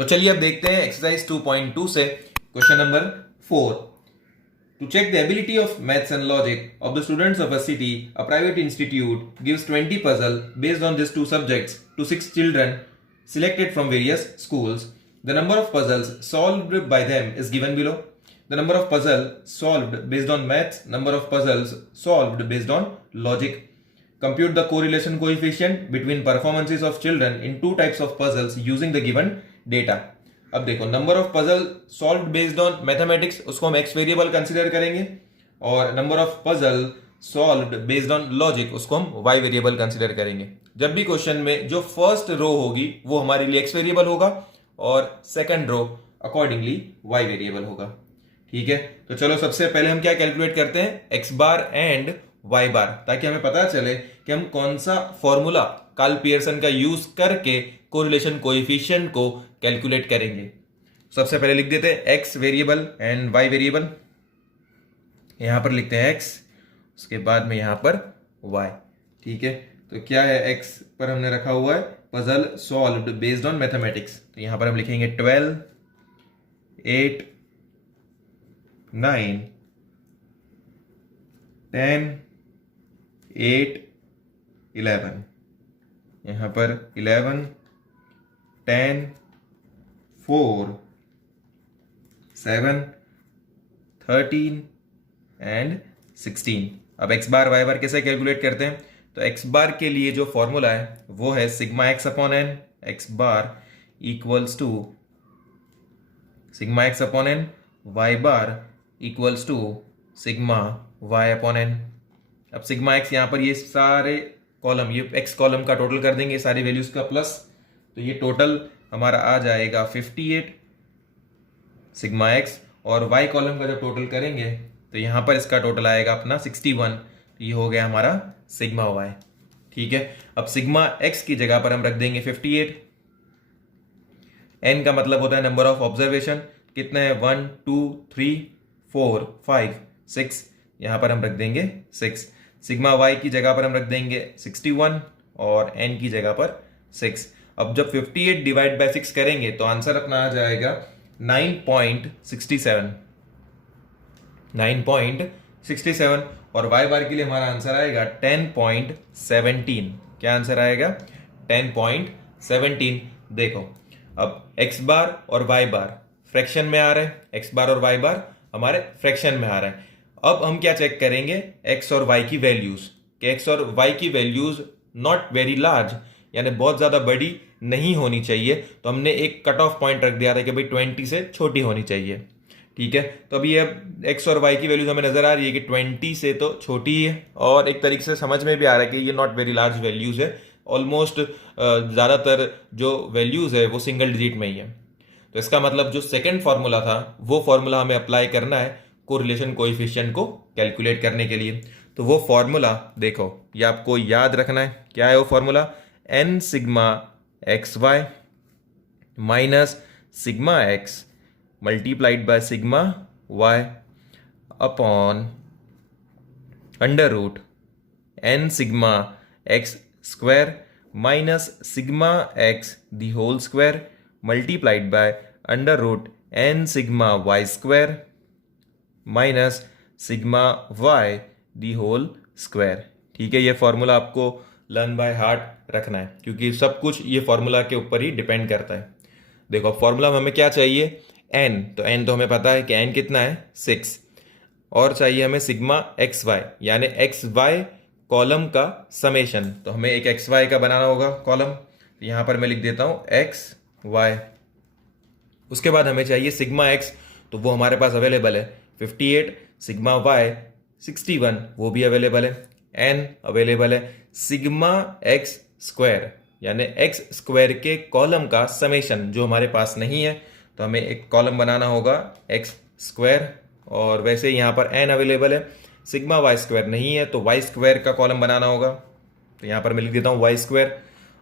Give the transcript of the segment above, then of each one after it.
तो चलिए अब देखते हैं एक्सरसाइज 2.2 से question number 4। To check the ability of maths and logic of the students of a city, a private institute gives 20 puzzle based on these two subjects to 6 children selected from various schools. The number of puzzles solved by them is given below. The number of puzzles solved based on maths, number of puzzles solved based on logic. Compute the correlation coefficient between performances of children in two types of puzzles using the given data. अब देखो, number of puzzle solve based on mathematics उसको हम x variable consider करेंगे, और number of puzzle solve based on logic उसको हम Y variable consider करेंगे। जब भी क्वेश्चन में जो फर्स्ट रो होगी वो हमारे लिए एक्स वेरिएबल होगा और second row accordingly Y variable होगा। ठीक है, तो चलो सबसे पहले हम क्या कैलकुलेट करते हैं, X bar and Y bar, ताकि हमें पता चले कि हम कौन सा फॉर्मूला कार्ल पियर्सन का यूज करके कोरिलेशन कोएफिशिएंट को कैलकुलेट करेंगे। सबसे पहले लिख देते हैं X variable and Y variable. यहां पर लिखते हैं एक्स, उसके बाद में यहां पर वाई। ठीक है, तो क्या है, एक्स पर हमने रखा हुआ है puzzle solved based on mathematics, तो यहां पर हम लिखेंगे 12, 8, 9, 10, 8, 11, यहां पर 11, 10, 4, 7, 13 एंड 16। अब एक्स बार वाई बार कैसे कैलकुलेट करते हैं, तो एक्स बार के लिए जो फॉर्मूला है वो है sigma X upon N. X bar equals to sigma X upon N, Y bar equals to sigma Y upon N. अब सिग्मा एक्स यहाँ पर ये सारे कॉलम, ये एक्स कॉलम का टोटल कर देंगे सारी वैल्यूज का प्लस, तो ये टोटल हमारा आ जाएगा 58 सिग्मा एक्स, और वाई कॉलम का जब टोटल करेंगे तो यहाँ पर इसका टोटल आएगा अपना 61, तो ये हो गया हमारा सिग्मा वाई। ठीक है, अब सिग्मा एक्स की जगह पर हम रख देंगे 58। एन का मतलब होता है नंबर ऑफ ऑब्जर्वेशन, कितने हैं 1 2 3 4 5 6, यहां पर हम रख देंगे 6। सिग्मा वाई की जगह पर हम रख देंगे 61 और एन की जगह पर 6। अब जब 58 डिवाइड बाय 6 करेंगे तो आंसर अपना आ जाएगा 9.67, 9.67, और वाई बार के लिए हमारा आंसर आएगा 10.17। क्या आंसर आएगा, 10.17। देखो, अब एक्स बार और वाई बार फ्रैक्शन में आ रहे हैं, एक्स बार और वाई बार हमारे फ्रैक्शन में आ रहे हैं। अब हम क्या चेक करेंगे, एक्स और वाई की वैल्यूज, कि एक्स और वाई की वैल्यूज नॉट वेरी लार्ज, यानी बहुत ज्यादा बड़ी नहीं होनी चाहिए, तो हमने एक कट ऑफ पॉइंट रख दिया था कि भाई 20 से छोटी होनी चाहिए। ठीक है, तो अभी ये एक्स और वाई की वैल्यूज हमें नजर आ रही है कि 20 से तो छोटी ही है, और एक तरीके से समझ में भी आ रहा है कि ये नॉट वेरी लार्ज वैल्यूज है, ऑलमोस्ट ज्यादातर जो वैल्यूज है वो सिंगल डिजिट में ही है। तो इसका मतलब जो सेकेंड फॉर्मूला था वो फॉर्मूला हमें अप्लाई करना है कोरिलेशन कोएफिशिएंट को कैलकुलेट करने के लिए। तो वो फॉर्मूला देखो, ये आपको याद रखना है। क्या है वो formula, N sigma X Y minus sigma X multiplied by sigma Y upon under root N sigma X square minus sigma X the whole square multiplied by under root N sigma Y square minus sigma Y the whole square. ठीक है, ये formula आपको learn by heart रखना है, क्योंकि सब कुछ ये फॉर्मूला के ऊपर ही डिपेंड करता है। देखो, फॉर्मूला में हमें क्या चाहिए, एन, तो एन तो हमें पता है कि एन कितना है 6, और चाहिए हमें सिग्मा एक्स वाई, यानी एक्स वाई कॉलम का समेशन, तो हमें एक एक्स वाई का बनाना होगा कॉलम, तो यहां पर मैं लिख देता हूं एक्स वाई। उसके बाद हमें चाहिए सिग्मा एक्स, तो वो हमारे पास अवेलेबल है 58, सिग्मा वाई 61 वो भी अवेलेबल है, एन अवेलेबल है, सिग्मा एक्स स्क्वायर यानी एक्स स्क्वायर के कॉलम का समेशन जो हमारे पास नहीं है, तो हमें एक कॉलम बनाना होगा एक्स स्क्वायर, और वैसे यहाँ पर एन अवेलेबल है, सिग्मा वाई स्क्वायर नहीं है तो वाई स्क्वायर का कॉलम बनाना होगा, तो यहाँ पर मैं लिख देता हूँ वाई स्क्वायर।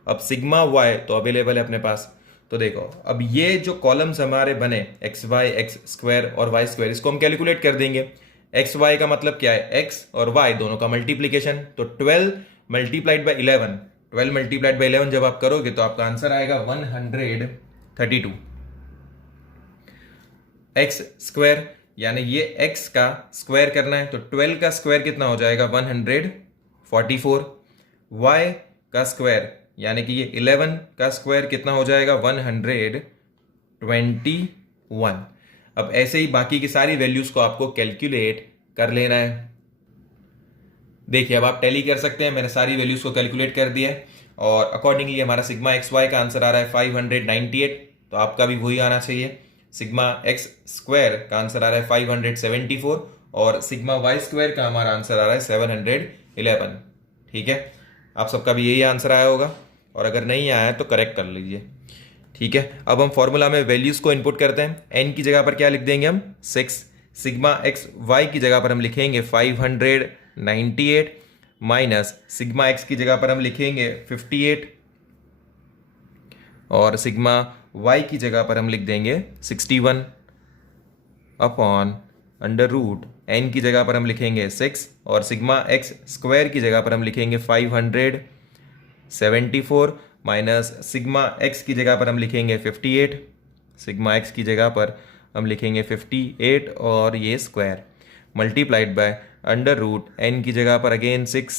अब सिग्मा वाई तो अवेलेबल है अपने पास, तो देखो अब ये जो कॉलम्स हमारे बने एक्स वाई एक्स स्क्वायर और वाई स्क्वायर, इसको हम कैलकुलेट कर देंगे। एक्स वाई का मतलब क्या है, एक्स और वाई दोनों का मल्टीप्लीकेशन, तो 12 मल्टीप्लाइड बाई 11, 12 मल्टीप्लाइड बाई 11 जब आप करोगे तो आपका आंसर आएगा 132। एक्स स्क्वायर, यानी ये एक्स का स्क्वायर करना है, तो 12 का स्क्वायर कितना हो जाएगा 144। वाई का स्क्वायर यानी कि ये 11 का स्क्वायर कितना हो जाएगा 121। अब ऐसे ही बाकी की सारी वैल्यूज को आपको कैलकुलेट कर लेना है। देखिए अब आप टैली कर सकते हैं, मैंने सारी वैल्यूज को कैलकुलेट कर दिया है और अकॉर्डिंगली हमारा सिग्मा एक्स वाई का आंसर आ रहा है 598, तो आपका भी वही आना चाहिए। सिग्मा एक्स स्क्वायर का आंसर आ रहा है 574 और सिग्मा वाई स्क्वायर का हमारा आंसर आ रहा है 711। ठीक है, आप सबका भी यही आंसर आया होगा और अगर नहीं आया है तो करेक्ट कर लीजिए। ठीक है, अब हम फॉर्मूला में वैल्यूज को इनपुट करते हैं। एन की जगह पर क्या लिख देंगे हम 6, सिग्मा एक्स वाई की जगह पर हम लिखेंगे 598 माइनस सिग्मा एक्स की जगह पर हम लिखेंगे 58 और सिग्मा वाई की जगह पर हम लिख देंगे 61 अपॉन अंडर रूट एन की जगह पर हम लिखेंगे 6 और सिग्मा एक्स स्क्वायर की जगह पर हम लिखेंगे 574 माइनस सिग्मा एक्स की जगह पर हम लिखेंगे 58, सिग्मा एक्स की जगह पर हम लिखेंगे 58 और ये square multiplied by under root N की जगह पर अगेन 6,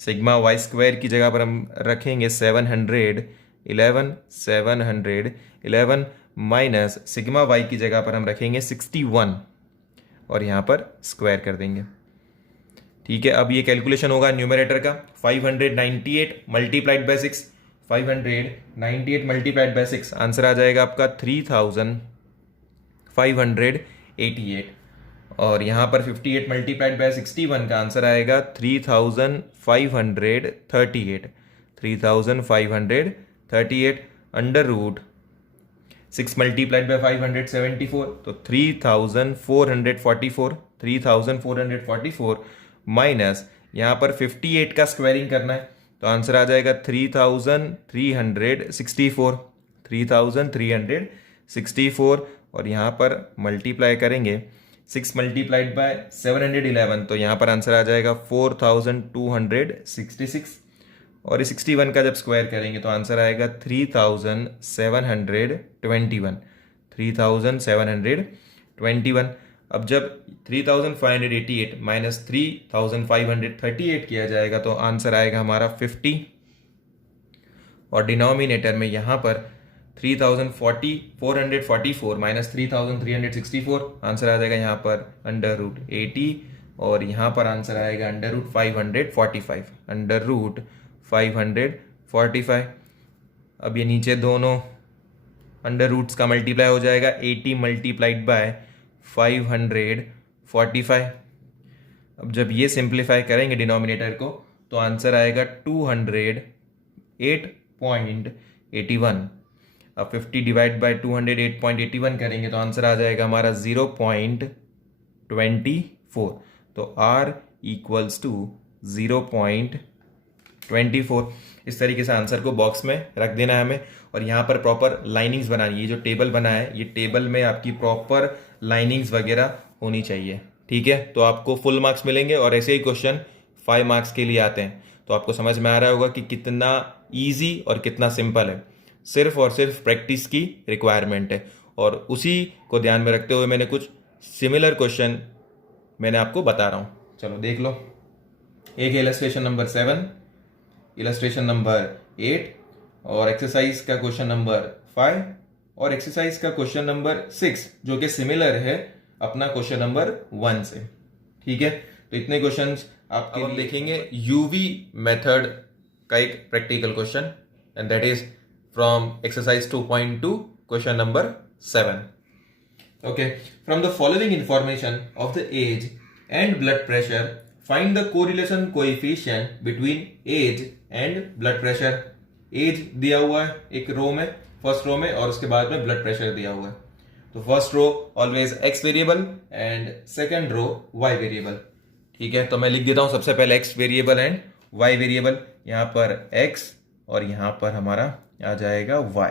सिग्मा वाई स्क्वायर की जगह पर हम रखेंगे 711 माइनस सिग्मा वाई की जगह पर हम रखेंगे 61 और यहाँ पर स्क्वायर कर देंगे। ठीक है, अब ये कैलकुलेशन होगा न्यूमरेटर का 598 multiplied by 6, 598 multiplied by 6 answer आ जाएगा आपका 3588 और यहाँ पर 58 मल्टीप्लाइड बाय 61 का आंसर आएगा 3538 अंडर रूट 6 मल्टीप्लाइड बाय 574 तो 3444 माइनस यहाँ पर 58 का स्क्वायरिंग करना है तो आंसर आ जाएगा 3364 और यहाँ पर मल्टीप्लाई करेंगे 6 मल्टीप्लाइड बाय 711 तो यहाँ पर आंसर आ जाएगा 4266 और इस 61 का जब स्क्वायर करेंगे तो आंसर आएगा 3721। अब जब 3588 माइनस 3538 किया जाएगा तो आंसर आएगा हमारा 50 और डिनोमिनेटर में यहाँ पर 444 माइनस 3364 आंसर आ जाएगा यहाँ पर अंडर रूट 80 और यहाँ पर आंसर आएगा अंडर रूट 545। अब ये नीचे दोनों अंडर रूट्स का मल्टीप्लाई हो जाएगा 80 मल्टीप्लाइड बाय 545। अब जब ये सिंप्लीफाई करेंगे डिनोमिनेटर को तो आंसर आएगा 208.81। अब 50 डिवाइड बाय 208.81 करेंगे तो आंसर आ जाएगा हमारा 0.24 तो R इक्वल्स टू 0.24। इस तरीके से आंसर को बॉक्स में रख देना है हमें और यहाँ पर प्रॉपर लाइनिंग्स बनानी है। ये जो टेबल बना है ये टेबल में आपकी प्रॉपर लाइनिंग्स वगैरह होनी चाहिए। ठीक है, तो आपको फुल मार्क्स मिलेंगे और ऐसे ही क्वेश्चन 5 मार्क्स के लिए आते हैं। तो आपको समझ में आ रहा होगा कि कितना ईजी और कितना सिंपल है। सिर्फ और सिर्फ प्रैक्टिस की रिक्वायरमेंट है और उसी को ध्यान में रखते हुए मैंने कुछ सिमिलर क्वेश्चन मैंने आपको बता रहा हूँ। चलो देख लो। एक इलस्ट्रेशन नंबर 7, इलस्ट्रेशन नंबर 8 और एक्सरसाइज का क्वेश्चन नंबर 5 और एक्सरसाइज का क्वेश्चन नंबर 6 जो कि सिमिलर है अपना क्वेश्चन नंबर 1 से। ठीक है, तो इतने क्वेश्चंस आपके लिए देखेंगे यूवी मेथड का एक practical question and that is from exercise 2.2 question number 7। Okay, from the following information of the age and blood pressure, find the correlation coefficient between age and blood pressure. Age दिया हुआ है एक रो में, first row में, और उसके बाद में ब्लड प्रेशर दिया हुआ है। तो first row always x variable and second row y variable. ठीक है, तो मैं लिख देता हूं सबसे पहले x variable and y variable. यहाँ पर x और यहाँ पर हमारा आ जाएगा y।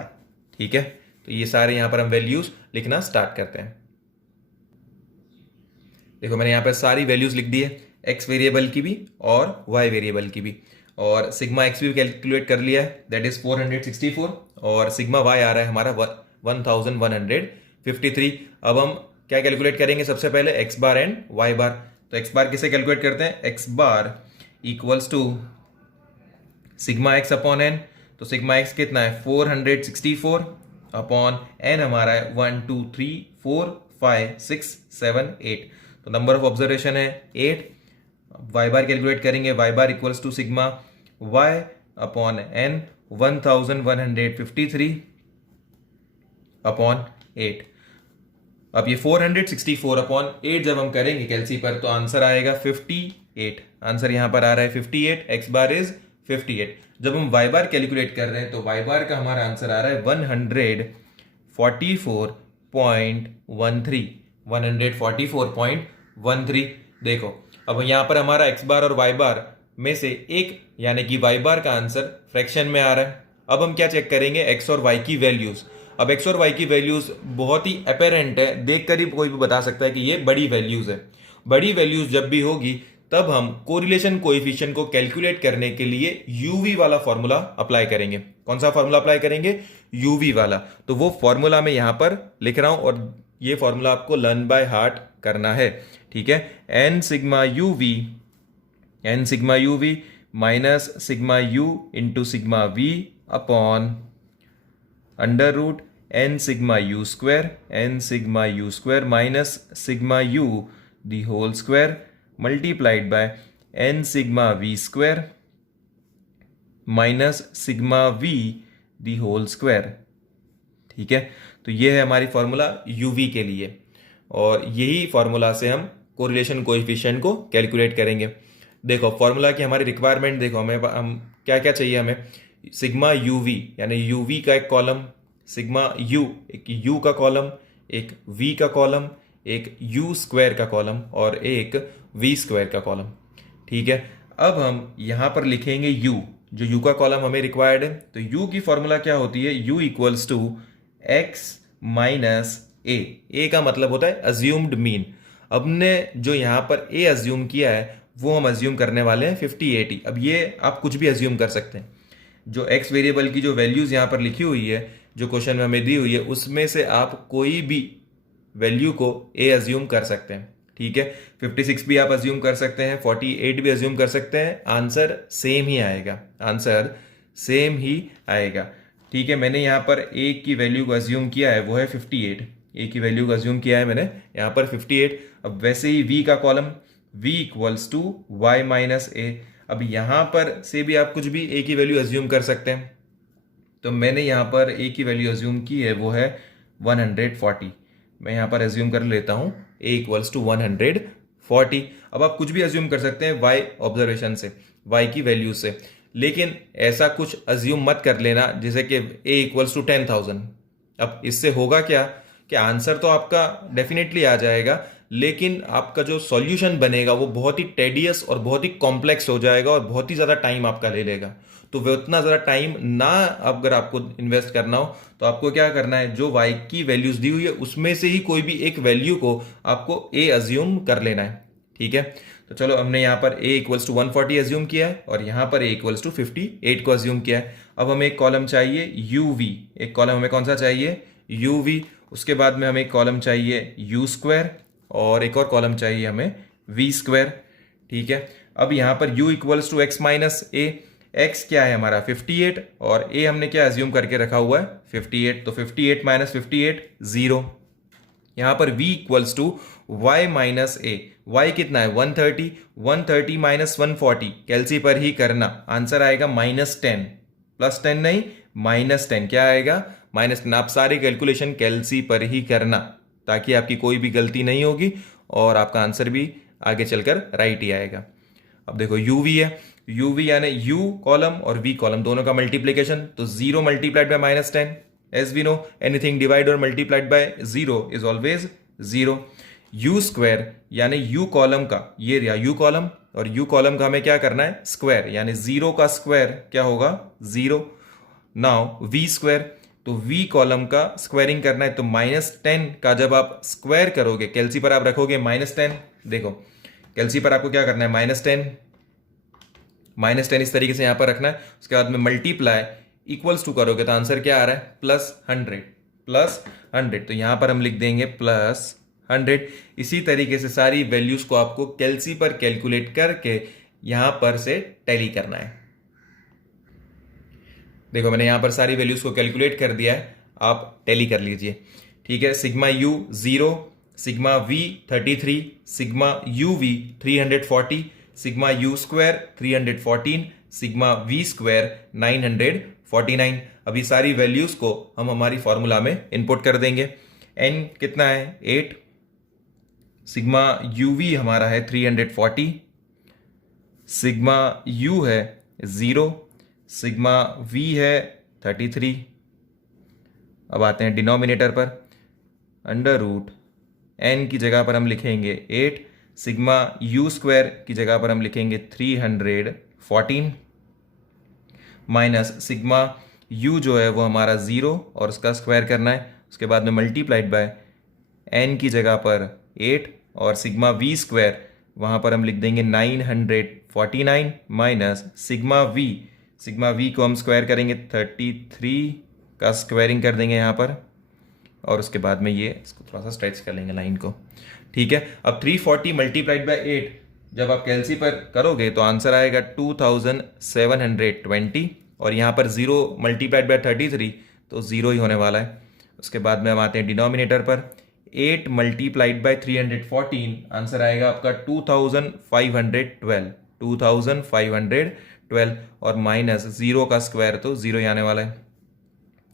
ठीक है, तो ये सारे यहाँ पर हम वैल्यूज लिखना स्टार्ट करते हैं। देखो मैंने यहाँ पर सारी वैल्यूज लिख दी है, x वेरिएबल की भी और y वेरिएबल की भी, और सिग्मा x भी कैलकुलेट कर लिया है, दैट इज 464 और सिग्मा y आ रहा है हमारा 1150। 53। अब हम क्या कैलकुलेट करेंगे, सबसे पहले X bar and Y bar. तो एक्स बार किसे कैलकुलेट करते हैं, X bar equals to sigma X upon N. तो सिग्मा एक्स कितना है 464 अपॉन एन हमारा है 1 2 3 4 5 6 7 8। तो नंबर ऑफ ऑब्जर्वेशन है 8। वाई बार कैलकुलेट करेंगे, Y bar equals to sigma Y upon N 1153 upon 8। अब ये 464 अपॉन 8 जब हम करेंगे कैलसी पर तो आंसर आएगा 58। आंसर यहां पर आ रहा है 58, एक्स बार इज 58। जब हम वाई बार कैलकुलेट कर रहे हैं तो वाई बार का हमारा आंसर आ रहा है 144.13, 144.13। देखो अब यहां पर हमारा एक्स बार और वाई बार में से एक यानी कि वाई बार का आंसर फ्रैक्शन में आ रहा है। अब हम क्या चेक करेंगे, एक्स और वाई की वैल्यूज। अब एक्स और वाई की वैल्यूज बहुत ही अपेरेंट है, देखकर ही कोई भी बता सकता है कि ये बड़ी वैल्यूज है। बड़ी वैल्यूज जब भी होगी तब हम कोरिलेशन कोएफिशिएंट को कैलकुलेट करने के लिए यूवी वाला फॉर्मूला अप्लाई करेंगे। कौन सा फॉर्मूला अप्लाई करेंगे, यूवी वाला। तो वो फॉर्मूला मैं यहां पर लिख रहा हूं और ये फॉर्मूला आपको लर्न बाय हार्ट करना है, ठीक है। N sigma UV minus sigma U into sigma V upon under root N sigma U square minus sigma U the whole square multiplied by N sigma V square minus sigma V the whole square, ठीक है। तो ये है हमारी formula UV के लिए और यही फॉर्मूला से हम कोरिलेशन कोएफिशिएंट को कैलकुलेट करेंगे। देखो फॉर्मूला की हमारी रिक्वायरमेंट देखो, हम क्या क्या चाहिए, हमें सिग्मा यूवी यानी यूवी का एक कॉलम, सिग्मा यू एक यू का कॉलम, एक वी का कॉलम, एक यू स्क्वायर का कॉलम और एक वी स्क्वायर का कॉलम, ठीक है। अब हम यहां पर लिखेंगे यू, जो यू का कॉलम हमें रिक्वायर्ड है। तो यू की फॉर्मूला क्या होती है, U equals to X minus A का मतलब होता है अज्यूम्ड मीन। हमने जो यहां पर ए अज्यूम किया है वो हम अज्यूम करने वाले हैं 58। अब ये आप कुछ भी अज्यूम कर सकते हैं, जो एक्स वेरिएबल की जो वैल्यूज यहां पर लिखी हुई है जो क्वेश्चन में हमें दी हुई है उसमें से आप कोई भी वैल्यू को ए अज्यूम कर सकते हैं, ठीक है। 56 भी आप अज्यूम कर सकते हैं, 48 भी अज्यूम कर सकते हैं, आंसर सेम ही आएगा, ठीक है। मैंने यहाँ पर ए की वैल्यू को अज्यूम किया है वो है 58, ए की वैल्यू को अज्यूम किया है मैंने यहाँ पर 58। अब वैसे ही वी का column v equals to Y minus A. अब यहां पर से भी आप कुछ भी ए की वैल्यू अज्यूम कर सकते हैं। तो मैंने यहां पर ए की वैल्यू अज्यूम की है वो है 140। मैं यहां पर अज्यूम कर लेता हूं ए इक्वल्स टू 140। अब आप कुछ भी अज्यूम कर सकते हैं वाई ऑब्जर्वेशन से, वाई की वैल्यू से, लेकिन ऐसा कुछ अज्यूम मत कर लेना जैसे कि ए इक्वल्स टू 10,000। अब इससे होगा क्या कि आंसर तो आपका डेफिनेटली आ जाएगा लेकिन आपका जो सॉल्यूशन बनेगा वो बहुत ही टेडियस और बहुत ही कॉम्प्लेक्स हो जाएगा और बहुत ही ज़्यादा टाइम आपका ले लेगा। तो वो उतना ज़्यादा टाइम ना अगर आपको इन्वेस्ट करना हो तो आपको क्या करना है, जो वाई की वैल्यूज दी हुई है उसमें से ही कोई भी एक वैल्यू को आपको ए अज्यूम कर लेना है, ठीक है। तो चलो हमने यहाँ पर ए इक्वल्स टू 140 अज्यूम किया है और यहाँ पर ए इक्वल्स टू 58 को अज्यूम किया है। अब हमें एक कॉलम चाहिए यूवी, एक कॉलम हमें कौन सा चाहिए, यूवी। उसके बाद में हमें एक कॉलम चाहिए यू स्क्वायर और एक और कॉलम चाहिए हमें वी स्क्वायर, ठीक है। अब यहां पर u equals to X minus A, X क्या है हमारा 58 और a हमने क्या अज्यूम करके रखा हुआ है 58। तो 58 माइनस 58 0। यहां पर v equals to y minus A, y कितना है 130, 130 माइनस 140 कैलसी पर ही करना, आंसर आएगा -10, +10 नहीं -10। क्या आएगा -10। आप सारे कैलकुलेशन कैलसी पर ही करना ताकि आपकी कोई भी गलती नहीं होगी और आपका आंसर भी आगे चलकर राइट ही आएगा। अब देखो यूवी है, यूवी यानी यू कॉलम और वी कॉलम दोनों का मल्टीप्लीकेशन, तो 0 multiplied by -10, as we know anything divide और multiplied by 0 is always 0। U square यानी यू कॉलम का, ये रहा यू कॉलम और यू कॉलम का हमें क्या करना है स्क्वायर, यानी 0 का स्क्वायर क्या होगा 0। नाउ वी स्क्वायर, तो v कॉलम का स्क्वायरिंग करना है, तो -10 का जब आप स्क्वायर करोगे कैलसी पर आप रखोगे -10। देखो कैलसी पर आपको क्या करना है -10 इस तरीके से यहां पर रखना है। उसके बाद में मल्टीप्लाई इक्वल्स टू करोगे तो आंसर क्या आ रहा है +100, प्लस 100, तो यहाँ पर हम लिख देंगे प्लस 100। इसी तरीके से सारी वैल्यूज को आपको कैलसी पर कैलकुलेट करके यहाँ पर से टैली करना है। देखो मैंने यहाँ पर सारी वैल्यूज को कैलकुलेट कर दिया है, आप टैली कर लीजिए। ठीक है, sigma U 0, sigma V 33, sigma U V 340, sigma U square 314, sigma V square 949। अभी सारी वैल्यूज को हम हमारी फॉर्मूला में इनपुट कर देंगे। एन कितना है 8, सिग्मा यू वी हमारा है 340, सिग्मा यू है 0, सिग्मा वी है 33। अब आते हैं डिनोमिनेटर पर, अंडर रूट एन की जगह पर हम लिखेंगे 8, सिग्मा यू स्क्वायर की जगह पर हम लिखेंगे 314 माइनस सिग्मा यू जो है वो हमारा 0 और उसका स्क्वायर करना है, उसके बाद में मल्टीप्लाइड बाय एन की जगह पर 8 और सिग्मा वी स्क्वायर वहाँ पर हम लिख देंगे 949 माइनस सिग्मा वी को हम स्क्वायर करेंगे 33 का स्क्वायरिंग कर देंगे यहाँ पर, और उसके बाद में ये इसको थोड़ा सा स्ट्रेच कर लेंगे लाइन को। ठीक है, अब 340 मल्टीप्लाइड बाय 8 जब आप कैलसी पर करोगे तो आंसर आएगा 2720, और यहाँ पर 0 मल्टीप्लाइड बाय 33 तो 0 ही होने वाला है। उसके बाद में हम आते हैं डिनोमिनेटर पर, 8 मल्टीप्लाइड बाय 314 आंसर आएगा आपका 2512 और माइनस 0 का स्क्वायर तो 0 ही आने वाला है।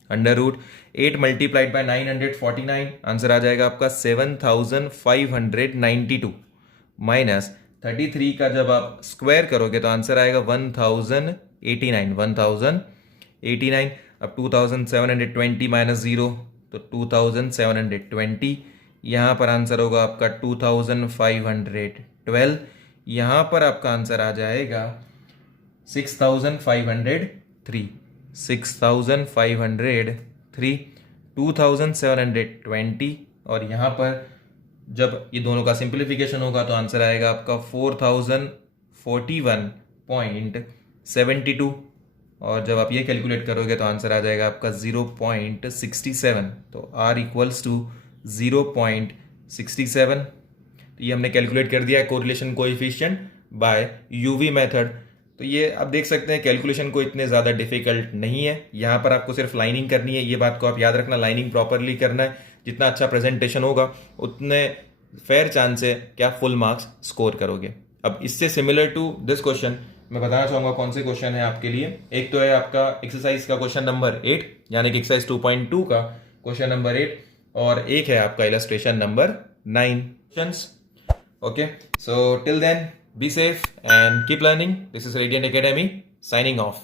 Under root 8 multiplied by 949 answer आ जाएगा आपका 7592 माइनस 33 का जब आप स्क्वायर करोगे तो आंसर आएगा 1089। अब 2720 माइनस 0 तो 2720, यहाँ पर आंसर होगा आपका 2512। यहाँ पर आपका आंसर आ जाएगा 6503, 2720, और यहाँ पर जब ये दोनों का सिंप्लीफिकेशन होगा तो आंसर आएगा आपका 4041.72, और जब आप ये कैलकुलेट करोगे तो आंसर आ जाएगा आपका 0.67, तो R इक्वल्स टू 0.67। तो ये हमने कैलकुलेट कर दिया है correlation coefficient by UV method. तो ये आप देख सकते हैं कैलकुलेशन को इतने ज़्यादा डिफिकल्ट नहीं है, यहाँ पर आपको सिर्फ लाइनिंग करनी है। ये बात को आप याद रखना, लाइनिंग प्रॉपरली करना है। जितना अच्छा प्रेजेंटेशन होगा उतने फेयर चांस है कि आप फुल मार्क्स स्कोर करोगे। अब इससे सिमिलर टू दिस क्वेश्चन मैं बताना चाहूँगा कौन से क्वेश्चन है आपके लिए। एक तो है आपका एक्सरसाइज का क्वेश्चन नंबर 8 यानी कि एक्सरसाइज 2.2 का क्वेश्चन नंबर 8, और एक है आपका illustration number 9 questions. Okay, so till then be safe and keep learning. This is Radiant Academy signing off.